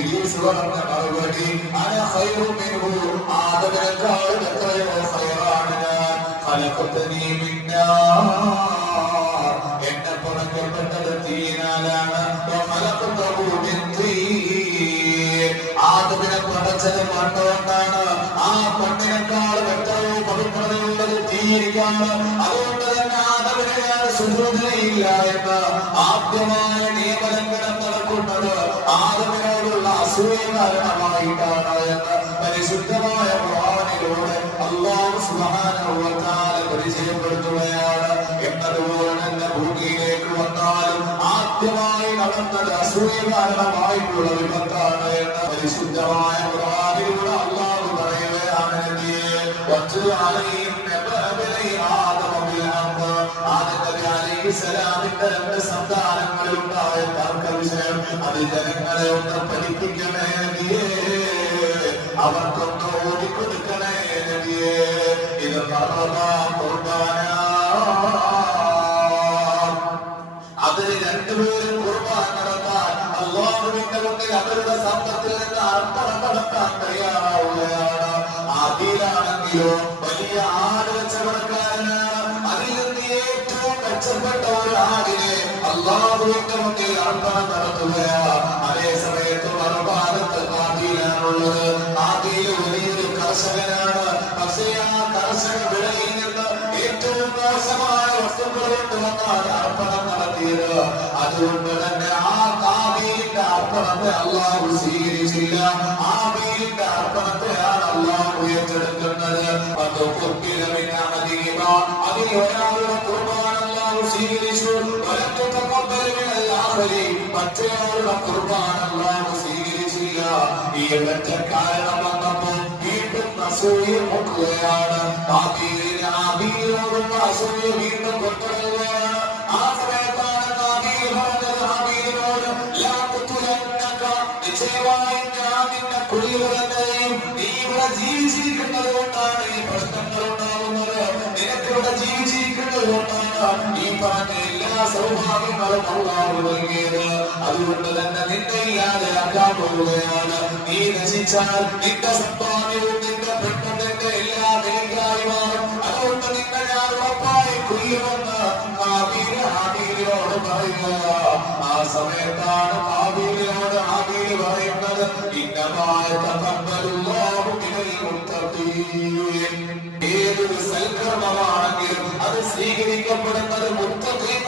ഇബ്ലീസ് പറഞ്ഞ മറുപടി അന ഖൈറു മിൻഹു, ആദമിനേക്കാൾ എത്രയോ ഖൈറാണ് ഞാൻ. ഖലഖതനി മിൻ നാർ, എന്നെ പടക്കപ്പെട്ടത് തീയിനാലാണ്. വഖലഖതഹു മിൻ തീൻ, ആദമിനെ പടച്ചത് മണ്ണുകൊണ്ടാണ്. ആ മണ്ണിനേക്കാൾ എത്രയോ പവിത്രതയുള്ളത് തീയിരിക്കാണ്. അതുകൊണ്ട് തന്നെ ആദമിനെ ഞാൻ സുജൂദില്ല എന്ന് ആദ്യമായ നിയമലംഘനം നടക്കുന്നത് ആദമിനോടുള്ള അസൂയ കാരണമായിട്ടാണ് എന്ന് പരിശുദ്ധമായ ഖുർആനിലൂടെ അല്ലാഹു സുബ്ഹാനഹു വ തആല പരിചയപ്പെടുത്തുകയാണ്. എന്നതുപോലെ തന്നെ ഭൂമിയിലേക്ക് വന്നാലും ആദ്യമായി നടന്നത് അസൂയ കാരണമായിട്ടുള്ള വിപത്താണ് എന്ന് പരിശുദ്ധമായ ഖുർആനിലൂടെ അല്ലാഹു പറയുകയാണ്. നബിയേ, വത്ലു അലൈഹിം നബഅ ബനി ആദമ ബിൽ ഹഖ്, ആദം നബി അലൈഹിസ്സലാമിന്റെ രണ്ട് സന്താനങ്ങളുണ്ടായ തർക്ക വിഷയം അത് ജനങ്ങളെ ഒന്ന് പഠിപ്പിക്കണേ നബിയേ, അവർക്കൊന്ന് ഓടിക്കൊടുക്കണേ നബിയേ. ഇത് ഖുർബാന, അതിന് രണ്ടുപേരും ഖുർബാൻ നടത്താൻ അല്ലാഹുവിന്റെ മുന്നിൽ അവരുടെ സമ്പത്തിൽ നിന്ന് അർപ്പണം നടത്താൻ തയ്യാറാവുകയാണ്. അതിലാണെങ്കിലോ വലിയ ആട് കച്ചവടക്കാരനാണ്. അതിൽ നിന്ന് ഏറ്റവും മെച്ചപ്പെട്ട ഒരു ആടിനെ അല്ലാഹുവിന്റെ മുന്നിൽ അർപ്പണം നടത്തുകയാണ്. അതേ സമയത്ത് മറുഭാഗത്ത് നാദിയിലാണുള്ളത്. നാദിയിൽ വലിയൊരു കർഷകനാണ്. പക്ഷേ ആ കർഷക വിളയിൽ നിന്ന് ഏറ്റവും മോശമായ വസ്തുക്കൾ കൊണ്ടുവന്നാണ് അർപ്പണം നടത്തിയത്. അതുകൊണ്ട് തന്നെ ആ നാദിയിന്റെ അർപ്പണത്തെ അല്ലാഹു സ്വീകരിച്ചില്ല. ആ വീടിന്റെ അർപ്പണത്തെയാണ് അല്ലാഹു ഏറ്റെടുക്കുന്നത്. അതിൽ ഒരാളുടെ ഖുർബാൻ അല്ലാഹു സ്വീകരിച്ചു. മറ്റേയാളുടെ ഖുർബാൻ അല്ലാഹു സ്വീകരിച്ചില്ല. ഈ ഒറ്റ കാരണം വന്നപ്പോൾ വീണ്ടും അസൂയ മുട്ടുകയാണ്. ഹാബീലിനോടുള്ള അസൂയ വീണ്ടും കൊണ്ടുവരികയാണ്. ആ സമയത്താണ് ഹാബീൽ പറഞ്ഞത് ഹാബീലിനോട്, നിശ്ചയമായും ഞാൻ നിന്നെ കുഴികളെയും നീ ഇവിടെ ജീവിച്ചിരിക്കുന്നത് കൊണ്ടാണ് ഈ പ്രശ്നങ്ങൾ ഉണ്ടാകുന്നത്. നിനക്കിവിടെ ജീവിച്ചിരിക്കുന്നത് കൊണ്ടാണ് ഈ പറഞ്ഞ എല്ലാ സൗഭാഗ്യങ്ങളും അല്ലാഹു നൽകിയത്. അതുകൊണ്ട് തന്നെ നിന്നെ ഇല്ലാതെയാക്കാൻ പോവുകയാണ്. നീ നശിച്ചാൽ നിന്റെ സമ്പാദ്യവും നിന്റെ പെണ്ണും നിന്റെ എല്ലാ നിലയ്ക്കായി മാറും. അതുകൊണ്ട് നിന്നെ ഞാൻ ഉറപ്പായി കൊല്ലുമെന്ന് ഹാബീലിനോട് പറയുക. ആ സമയത്താണ് ഹാബീലിനോട് ഹാബീൽ പറയുന്നത്, ഏതൊരു സൽക്കർമ്മമാണെങ്കിലും അത് സ്വീകരിക്കപ്പെടുന്നത് മുത്തഖീൻ